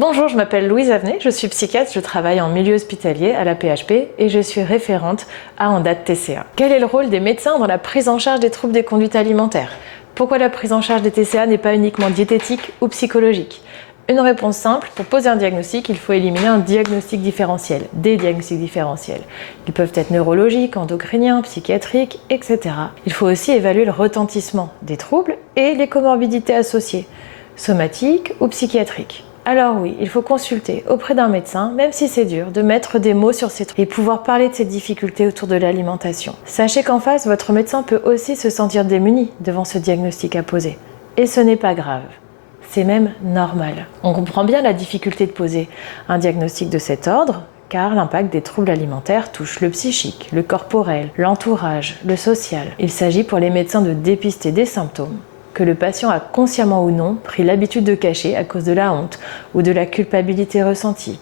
Bonjour, je m'appelle Louise Avenay, je suis psychiatre, je travaille en milieu hospitalier à la PHP et je suis référente à Andate TCA. Quel est le rôle des médecins dans la prise en charge des troubles des conduites alimentaires? Pourquoi la prise en charge des TCA n'est pas uniquement diététique ou psychologique? Une réponse simple, pour poser un diagnostic, il faut éliminer un diagnostic différentiel, des diagnostics différentiels. Ils peuvent être neurologiques, endocriniens, psychiatriques, etc. Il faut aussi évaluer le retentissement des troubles et les comorbidités associées, somatiques ou psychiatriques. Alors oui, il faut consulter auprès d'un médecin, même si c'est dur, de mettre des mots sur ces troubles et pouvoir parler de ces difficultés autour de l'alimentation. Sachez qu'en face, votre médecin peut aussi se sentir démuni devant ce diagnostic à poser. Et ce n'est pas grave. C'est même normal. On comprend bien la difficulté de poser un diagnostic de cet ordre, car l'impact des troubles alimentaires touche le psychique, le corporel, l'entourage, le social. Il s'agit pour les médecins de dépister des symptômes que le patient a consciemment ou non pris l'habitude de cacher à cause de la honte ou de la culpabilité ressentie,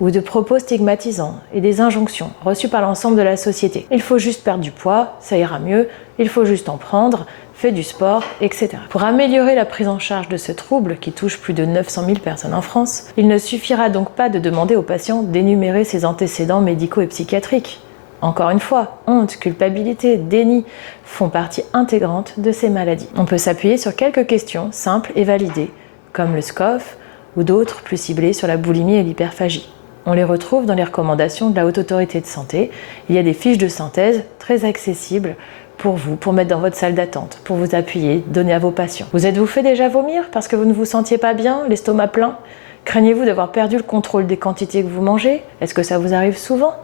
ou de propos stigmatisants et des injonctions reçues par l'ensemble de la société. Il faut juste perdre du poids, ça ira mieux, il faut juste en prendre, fais du sport, etc. Pour améliorer la prise en charge de ce trouble qui touche plus de 900 000 personnes en France, il ne suffira donc pas de demander au patient d'énumérer ses antécédents médicaux et psychiatriques. Encore une fois, honte, culpabilité, déni font partie intégrante de ces maladies. On peut s'appuyer sur quelques questions simples et validées, comme le SCOF ou d'autres plus ciblées sur la boulimie et l'hyperphagie. On les retrouve dans les recommandations de la Haute Autorité de Santé. Il y a des fiches de synthèse très accessibles pour vous, pour mettre dans votre salle d'attente, pour vous appuyer, donner à vos patients. Vous êtes-vous fait déjà vomir parce que vous ne vous sentiez pas bien, l'estomac plein? Craignez-vous d'avoir perdu le contrôle des quantités que vous mangez? Est-ce que ça vous arrive souvent?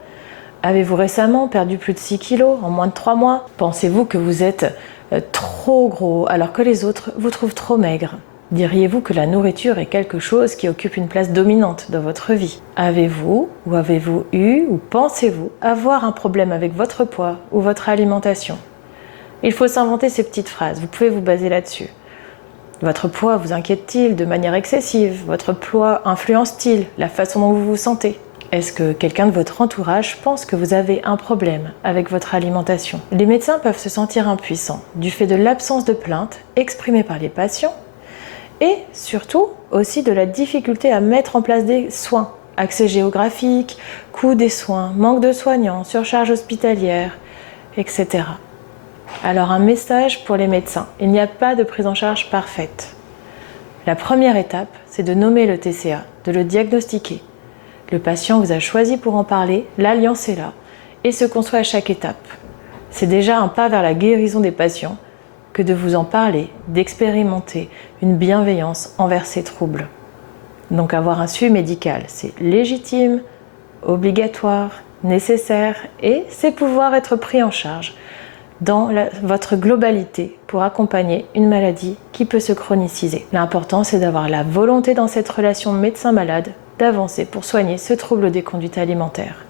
Avez-vous récemment perdu plus de 6 kilos en moins de 3 mois? Pensez-vous que vous êtes trop gros alors que les autres vous trouvent trop maigre? Diriez-vous que la nourriture est quelque chose qui occupe une place dominante dans votre vie? Avez-vous eu ou pensez-vous avoir un problème avec votre poids ou votre alimentation? Il faut s'inventer ces petites phrases, vous pouvez vous baser là-dessus. Votre poids vous inquiète-t-il de manière excessive? Votre poids influence-t-il la façon dont vous vous sentez? Est-ce que quelqu'un de votre entourage pense que vous avez un problème avec votre alimentation? Les médecins peuvent se sentir impuissants du fait de l'absence de plainte exprimée par les patients et surtout aussi de la difficulté à mettre en place des soins. Accès géographique, coût des soins, manque de soignants, surcharge hospitalière, etc. Alors un message pour les médecins, il n'y a pas de prise en charge parfaite. La première étape, c'est de nommer le TCA, de le diagnostiquer. Le patient vous a choisi pour en parler, l'alliance est là et se construit à chaque étape. C'est déjà un pas vers la guérison des patients que de vous en parler, d'expérimenter une bienveillance envers ces troubles. Donc avoir un suivi médical, c'est légitime, obligatoire, nécessaire et c'est pouvoir être pris en charge dans votre globalité pour accompagner une maladie qui peut se chroniciser. L'important, c'est d'avoir la volonté dans cette relation médecin-malade d'avancer pour soigner ce trouble des conduites alimentaires.